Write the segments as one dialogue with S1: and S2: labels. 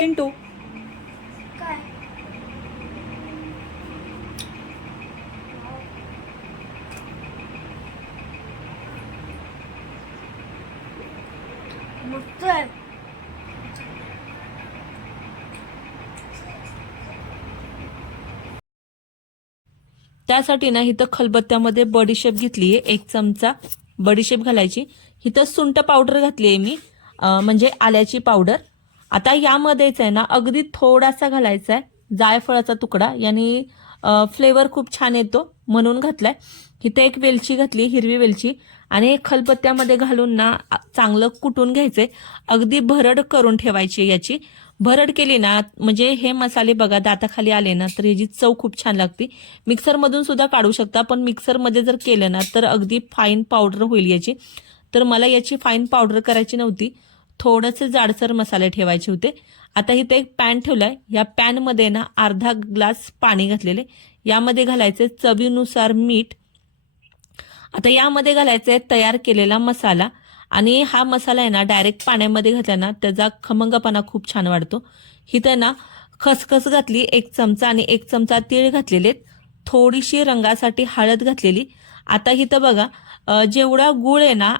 S1: चिंटू. त्यासाठी ना इथं खलबत्त्यामध्ये बडीशेप घेतली आहे एक चमचा बडीशेप घालायची. इथं सुंट पावडर घातली आहे मी म्हणजे आल्याची पावडर आता यामध्येच आहे ना अगदी थोडासा घालायचा आहे. जायफळाचा तुकडा. याने फ्लेवर खूप छान येतो म्हणून घातलाय. इथे एक वेलची घातली हिरवी वेलची. आणि खलपत्त्यामध्ये खलबत्त्यामध्ये घालून ना चांगलं कुटून घ्यायचंय. अगदी भरड करून ठेवायची याची. भरड केली ना म्हणजे हे मसाले बघा दाताखाली आले ना तर याची चव खूप छान लागते. मिक्सरमधून सुद्धा काढू शकता पण मिक्सरमध्ये जर केलं ना तर अगदी फाईन पावडर होईल याची. तर मला याची फाईन पावडर करायची नव्हती. थोडेसे जाडसर मसाले ठेवायचे होते. आता इथे एक पॅन ठेवलाय. या पॅनमध्ये ना अर्धा ग्लास पाणी घातलेले. यामध्ये घालायचे चवीनुसार मीठ. आता यामध्ये घालायचे आहे तयार केलेला मसाला. आणि हा मसाला आहे ना डायरेक्ट पाण्यामध्ये घातल्याना त्याचा खमंगपणा खूप छान वाढतो. इथं ना खसखस घातली एक चमचा आणि एक चमचा तीळ घातलेले थोडीशी रंगासाठी हळद घातलेली. आता इथं बघा जेवढा गुळ आहे ना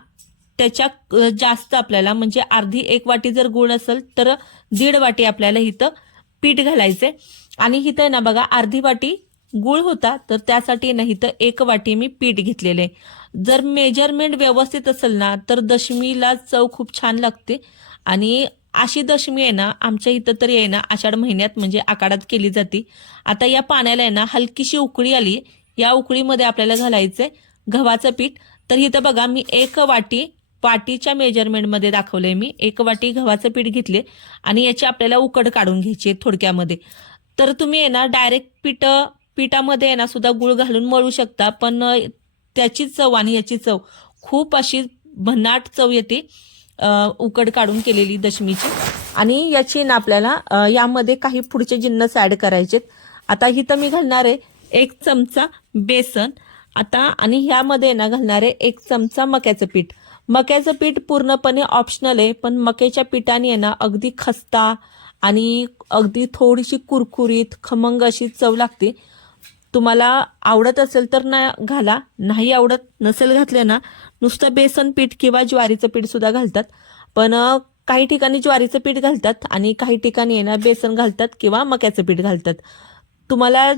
S1: त्याच्या जास्त आपल्याला म्हणजे अर्धी एक वाटी जर गुळ असेल तर दीड वाटी आपल्याला इथं पीठ घालायचे आणि इथं आहे ना बघा अर्धी वाटी गुळ होता तर त्यासाठी ना इथं एक वाटी मी पीठ घेतलेले जर मेजरमेंट व्यवस्थित असेल ना तर दशमीला चव खूप छान लागते. आणि अशी दशमी आहे ना आमच्या इथं तरी आहे ना आषाढ महिन्यात म्हणजे आकाडात केली जाते. आता या पाण्याला आहे ना हलकीशी उकळी आली या उकळीमध्ये आपल्याला घालायचंय गव्हाचं पीठ. तर इथं बघा मी एक वाटी वाटीच्या मेजरमेंटमध्ये दाखवलंय मी. एक वाटी गव्हाचं पीठ घेतले आणि याची आपल्याला उकड काढून घ्यायची थोडक्यामध्ये. तर तुम्ही आहे ना डायरेक्ट पीठ पिठामध्ये आहे ना सुद्धा गुळ घालून मळू शकता पण त्याची चव आणि याची चव खूप अशी भन्नाट चव येते उकड काढून केलेली दशमीची. आणि याची ना आपल्याला यामध्ये काही पुढचे जिन्नस ॲड करायचेत आता इथं मी घालणार आहे एक चमचा बेसन. आता आणि ह्यामध्ये ना घालणार आहे एक चमचा मक्याचं पीठ. मक्याचं पीठ पूर्णपणे ऑप्शनल आहे पण मक्याच्या पिठाने आहे ना अगदी खस्ता आणि अगदी थोडीशी कुरकुरीत खमंग अशी चव लागते. तुम्हाला आवडत असेल तर ना घाला नाही आवडत नसेल घातले ना नुसतं बेसन पीठ किंवा ज्वारीचं पीठ सुद्धा घालतात. पण काही ठिकाणी ज्वारीचं पीठ घालतात आणि काही ठिकाणी आहे ना बेसन घालतात किंवा मक्याचं पीठ घालतात. तुम्हाला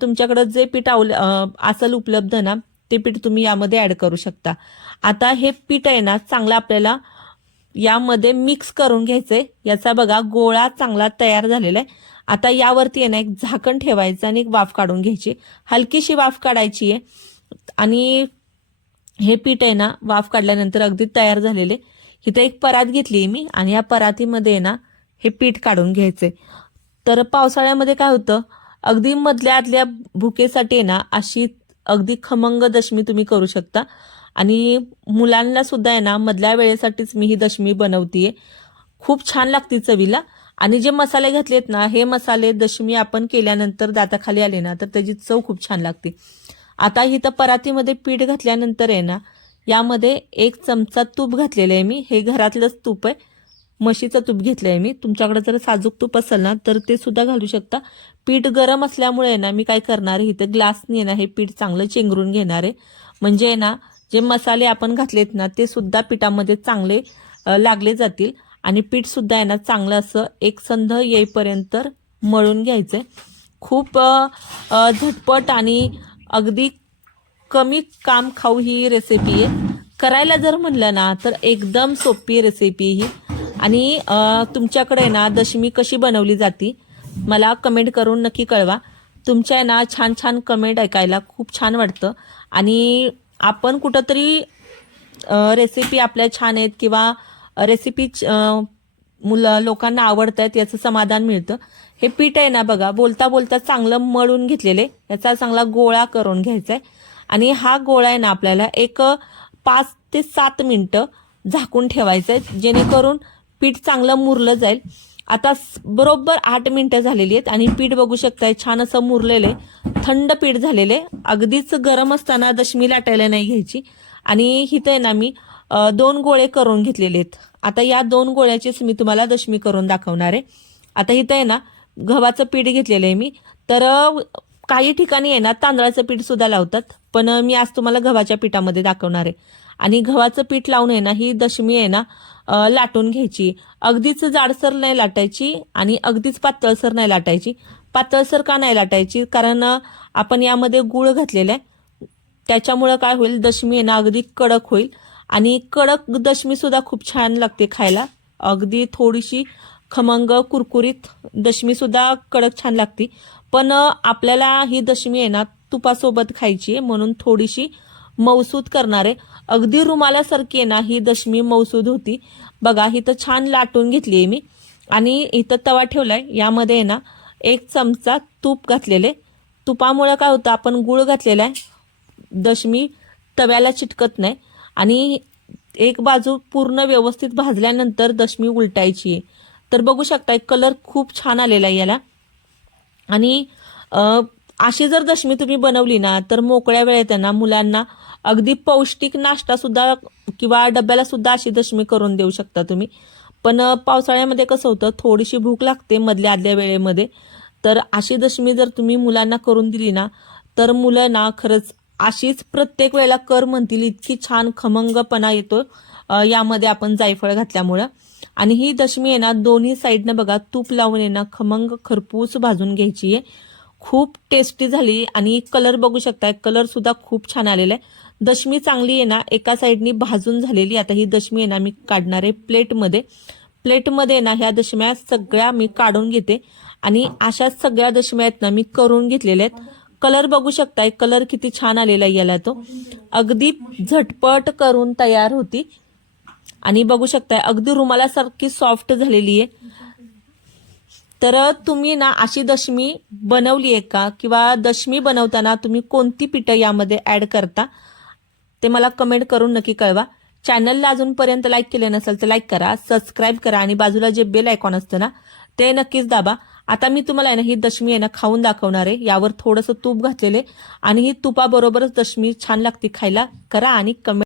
S1: तुमच्याकडं जे पीठ आवल असेल उपलब्ध ना ते पीठ तुम्ही यामध्ये ऍड करू शकता. आता हे पीठ आहे ना चांगलं आपल्याला यामध्ये मिक्स करून घ्यायचंय. याचा बघा गोळा चांगला तयार झालेला आहे. आता यावरती आहे ना एक झाकण ठेवायचं आणि एक वाफ काढून घ्यायची. हलकीशी वाफ काढायची आहे. आणि हे पीठ आहे ना वाफ काढल्यानंतर अगदी तयार झालेले. इथं एक परात घेतली आहे मी आणि या परातीमध्ये आहे ना हे पीठ काढून घ्यायचंय. तर पावसाळ्यामध्ये काय होतं अगदी मधल्या आदल्या भुकेसाठी आहे ना अशी अगदी खमंग दशमी तुम्ही करू शकता. आणि मुलांना सुद्धा आहे ना मधल्या वेळेसाठीच मी ही दशमी बनवतीये. खूप छान लागते चवीला. आणि जे मसाले घातलेत ना हे मसाले दशमी आपण केल्यानंतर दाताखाली आले ना तर त्याची चव खूप छान लागते. आता इथं परातीमध्ये पीठ घातल्यानंतर आहे ना यामध्ये एक चमचा तूप घातलेलं आहे मी. हे घरातलंच तूप आहे. म्हशीचं तूप घेतलं आहे मी. तुमच्याकडे जर साजूक तूप असेल ना तर ते सुद्धा घालू शकता. पीठ गरम असल्यामुळे ना मी काय करणार आहे इथं ग्लासने ना हे पीठ चांगलं चेंगरून घेणार आहे. म्हणजे आहे ना जे मसाले आपण घातलेत ना ते सुद्धा पिठामध्ये चांगले लागले जातील. आणि पीठ सुद्धा आहे ना चांगलं असं एकसंध येईपर्यंत मळून घ्यायचंय. खूप झटपट आणि अगदी कमी काम खाऊ ही रेसिपी आहे. करायला जर म्हणलं ना तर एकदम सोपी रेसिपी ही. आणि तुमच्याकडे आहे ना दशमी कशी बनवली जाती? मला कमेंट करून नक्की कळवा. तुमच्या आहे ना छान छान कमेंट ऐकायला खूप छान वाटतं. आणि आपण कुठंतरी रेसिपी आपल्या छान आहेत किंवा रेसिपी मुलं लोकांना आवडत आहेत याचं समाधान मिळतं. हे पीठ आहे ना बघा बोलता बोलता चांगलं मळून घेतलेले. याचा चांगला गोळा करून घ्यायचा आहे आणि हा गोळा आहे ना आपल्याला एक पाच ते सात मिनटं झाकून ठेवायचं आहे जेणेकरून पीठ चांगलं मुरलं जाईल. आता बरोबर आठ मिनिटं झालेली आहेत आणि पीठ बघू शकताय छान असं मुरलेलं आहे. थंड पीठ झालेले अगदीच गरम असताना दशमी लाटायला नाही घ्यायची. आणि इथं आहे ना मी दोन गोळे करून घेतलेले आहेत. आता या दोन गोळ्याचीच मी तुम्हाला दशमी करून दाखवणार आहे. आता इथं आहे ना गव्हाचं पीठ घेतलेलं आहे मी. तर काही ठिकाणी आहे ना तांदळाचं पीठ सुद्धा लावतात. पण मी आज तुम्हाला गव्हाच्या पिठामध्ये दाखवणार आहे. आणि गव्हाचं पीठ लावून आहे ना ही दशमी आहे ना लाटून घ्यायची. अगदीच जाडसर नाही लाटायची आणि अगदीच पातळसर नाही लाटायची. पातळसर का नाही लाटायची? कारण आपण यामध्ये गुळ घातलेला आहे. त्याच्यामुळं काय होईल दशमी आहे ना अगदी कडक होईल. आणि कडक दशमीसुद्धा खूप छान लागते खायला. अगदी थोडीशी खमंग कुरकुरीत दशमीसुद्धा कडक छान लागते. पण आपल्याला ही दशमी आहे ना तुपासोबत खायची आहे. म्हणून थोडीशी मौसूद करणारे. अगदी रुमालासारखी आहे ना ही दशमी मौसूद होती. बघा ही तर छान लाटून घेतली आहे मी. आणि इथं तवा ठेवलाय. यामध्ये आहे ना एक चमचा तूप घातलेले. तुपामुळे काय होतं आपण गुळ घातलेला आहे. दशमी तव्याला चिटकत नाही. आणि एक बाजू पूर्ण व्यवस्थित भाजल्यानंतर दशमी उलटायची आहे. तर बघू शकताय कलर खूप छान आलेला आहे याला. आणि अशी जर दशमी तुम्ही बनवली ना तर मोकळ्या वेळेत आहे ना मुलांना अगदी पौष्टिक नाश्ता सुद्धा किंवा डब्याला सुद्धा अशी दशमी करून देऊ शकता तुम्ही. पण पावसाळ्यामध्ये कसं होतं थोडीशी भूक लागते मधल्या आदल्या वेळेमध्ये. तर अशी दशमी जर तुम्ही मुलांना करून दिली ना तर मुलं ना खरंच अशीच प्रत्येक वेळेला कर म्हणतील इतकी छान खमंगपणा येतो यामध्ये आपण जायफळ घातल्यामुळं. आणि ही दशमी आहे ना दोन्ही साईडनं बघा तूप लावून आहे ना खमंग खरपूस भाजून घ्यायची आहे. खूप टेस्टी झाली आणि कलर बघू शकताय. कलर सुद्धा खूप छान आलेला. आहे दशमी चांगली आहे ना एका साईडनी भाजून झालेली. आता ही दशमी आहे ना मी काढणार आहे प्लेटमध्ये प्लेटमध्ये ना ह्या दशम्या सगळ्या मी काढून घेते. आणि अशा सगळ्या दशम्या आहेत ना मी करून घेतलेल्या आहेत. कलर बघू शकताय कलर किती छान आलेला आहे याला तो. अगदी झटपट करून तयार होती. आणि बघू शकताय अगदी रुमालासारखी सॉफ्ट झालेली आहे. तर तुम्ही ना अशी दशमी बनवली आहे का? किंवा दशमी बनवताना तुम्ही कोणती पिठं यामध्ये ॲड करता? ते मला कमेंट करून नक्की कळवा. चॅनलला अजूनपर्यंत लाईक केले नसेल तर लाईक करा सबस्क्राईब करा आणि बाजूला जे बेल आयकॉन असतं ना ते नक्कीच दाबा. आता मी तुम्हाला आहे ना ही दशमी आहे ना खाऊन दाखवणार आहे. यावर थोडंसं तूप घातलेले आणि ही तुपाबरोबरच दशमी छान लागते खायला. करा आणि कमेंट